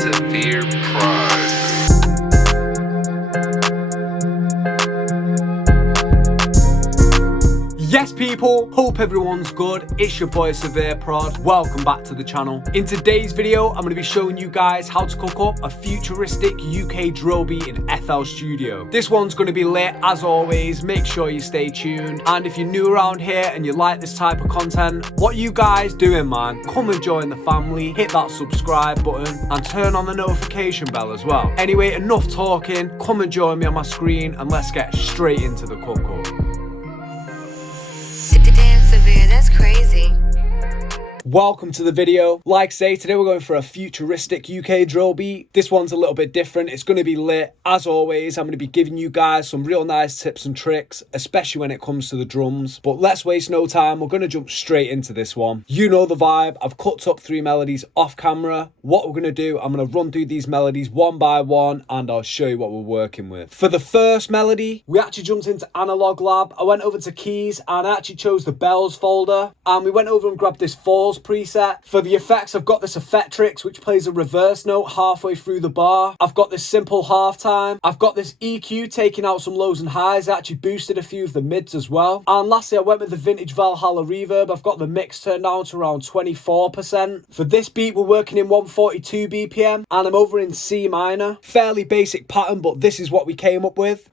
severe pride. Yes people, hope everyone's good. It's your boy Severe Prod. Welcome back to the channel. In today's video, I'm going to be showing you guys how to cook up a futuristic UK drill beat in FL Studio. This one's going to be lit as always. Make sure you stay tuned. And if you're new around here and you like this type of content, what you guys doing, man? Come and join the family, hit that subscribe button and turn on the notification bell as well. Anyway, enough talking. Come and join me on my screen and let's get straight into the cook up. Damn, Severe, that's crazy. Welcome to the video. Like I say, today we're going for a futuristic UK drill beat. This one's a little bit different. It's going to be lit. As always, I'm going to be giving you guys some real nice tips and tricks, especially when it comes to the drums. But let's waste no time. We're going to jump straight into this one. You know the vibe. I've cut up 3 melodies off camera. What we're going to do, I'm going to run through these melodies one by one and I'll show you what we're working with. For the first melody, we actually jumped into Analog Lab. I went over to keys and I actually chose the bells folder and we went over and grabbed this falls preset. For the effects, I've got this Effectrix which plays a reverse note halfway through the bar. I've got this simple halftime. I've got this EQ taking out some lows and highs. I actually boosted a few of the mids as well. And lastly, I went with the vintage Valhalla reverb. I've got the mix turned down to around 24%. For this beat, we're working in 142 BPM and I'm over in C minor. Fairly basic pattern, but this is what we came up with.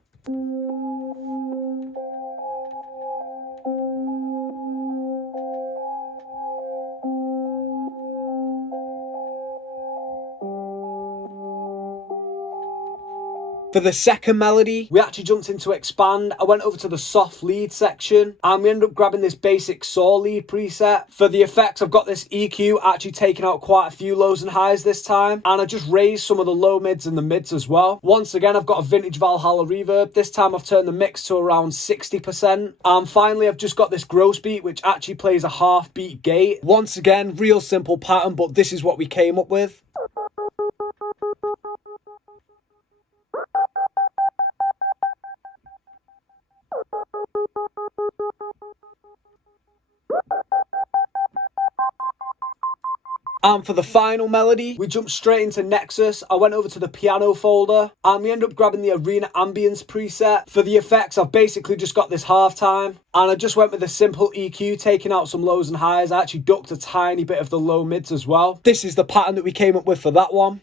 For the second melody, we actually jumped into Expand. I went over to the soft lead section and we ended up grabbing this basic saw lead preset. For the effects, I've got this EQ actually taking out quite a few lows and highs this time. And I just raised some of the low mids and the mids as well. Once again, I've got a vintage Valhalla reverb. This time I've turned the mix to around 60%. And finally, I've just got this gross beat, which actually plays a half beat gate. Once again, real simple pattern, but this is what we came up with. And for the final melody, we jumped straight into Nexus. I went over to the piano folder and we ended up grabbing the Arena Ambience preset. For the effects, I've basically just got this halftime and I just went with a simple EQ, taking out some lows and highs. I actually ducked a tiny bit of the low mids as well. This is the pattern that we came up with for that one.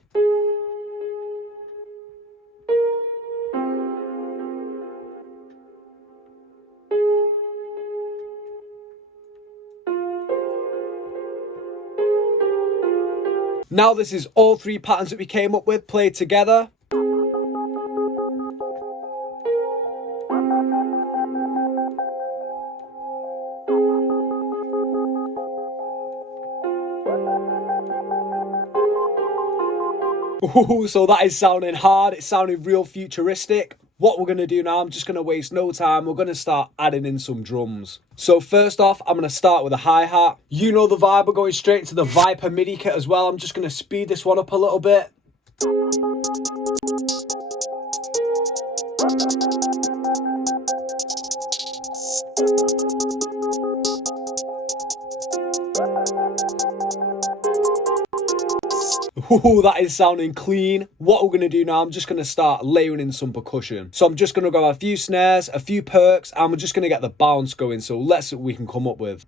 Now this is all 3 patterns that we came up with played together. Ooh, so that is sounding hard. It's sounding real futuristic. What we're going to do now, I'm just going to waste no time. We're going to start adding in some drums. So first off, I'm going to start with a hi-hat. You know the vibe. We're going straight into the Viper MIDI kit as well. I'm just going to speed this one up a little bit. Ooh, that is sounding clean. What we're going to do now, I'm just going to start layering in some percussion. So I'm just going to grab a few snares, a few perks, and we're just going to get the bounce going. So let's see what we can come up with.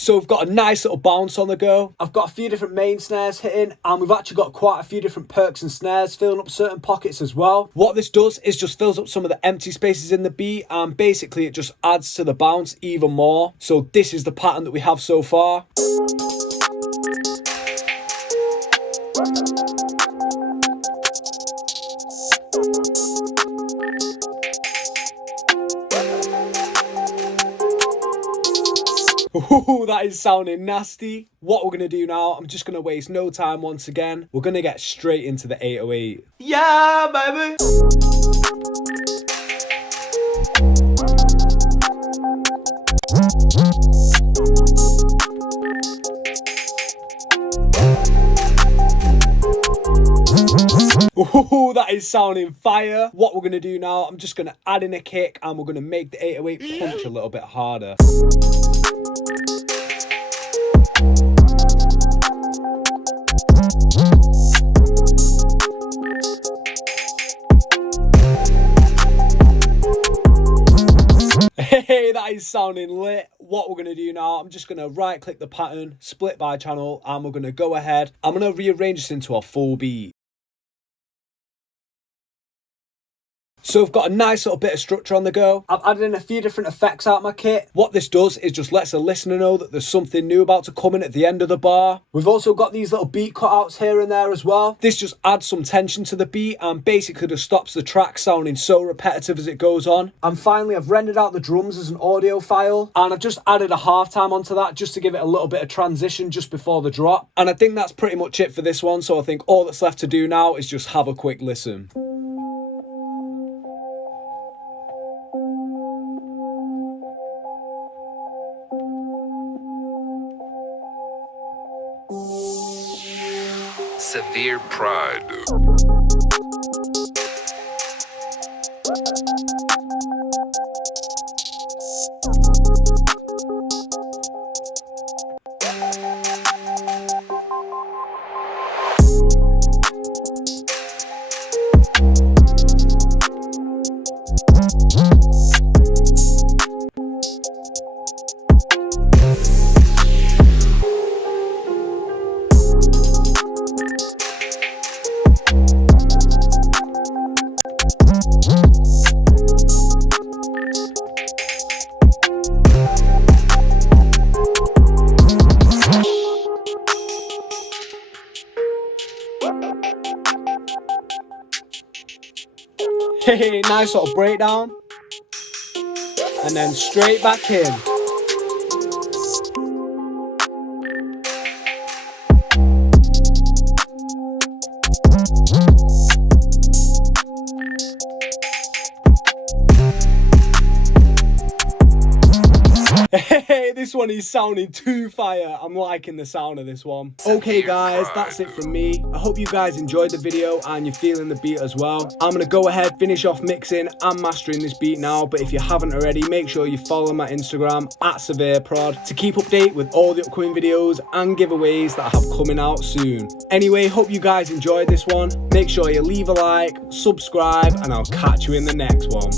So we've got a nice little bounce on the go. I've got a few different main snares hitting, and we've actually got quite a few different perks and snares filling up certain pockets as well. What this does is just fills up some of the empty spaces in the beat, and basically it just adds to the bounce even more. So this is the pattern that we have so far. Ooh, that is sounding nasty. What we're going to do now, I'm just going to waste no time once again. We're going to get straight into the 808. Yeah, baby! Ooh, that is sounding fire. What we're going to do now, I'm just going to add in a kick and we're going to make the 808 punch a little bit harder. Hey, that is sounding lit. What we're going to do now, I'm just going to right click the pattern, split by channel, and we're going to go ahead. I'm going to rearrange this into a full beat. So we've got a nice little bit of structure on the go. I've added in a few different effects out of my kit. What this does is just lets the listener know that there's something new about to come in at the end of the bar. We've also got these little beat cutouts here and there as well. This just adds some tension to the beat and basically just stops the track sounding so repetitive as it goes on. And finally, I've rendered out the drums as an audio file, and I've just added a halftime onto that just to give it a little bit of transition just before the drop. And I think that's pretty much it for this one. So I think all that's left to do now is just have a quick listen. Severe pride. Hey, nice little breakdown. And then straight back in. Hey, this one is sounding too fire. I'm liking the sound of this one. Okay guys, that's it from me. I hope you guys enjoyed the video and you're feeling the beat as well. I'm gonna go ahead, finish off mixing and mastering this beat now, but if you haven't already, make sure you follow my Instagram @SevereProd to keep update with all the upcoming videos and giveaways that I have coming out soon. Anyway, hope you guys enjoyed this one. Make sure you leave a like, subscribe, and I'll catch you in the next one.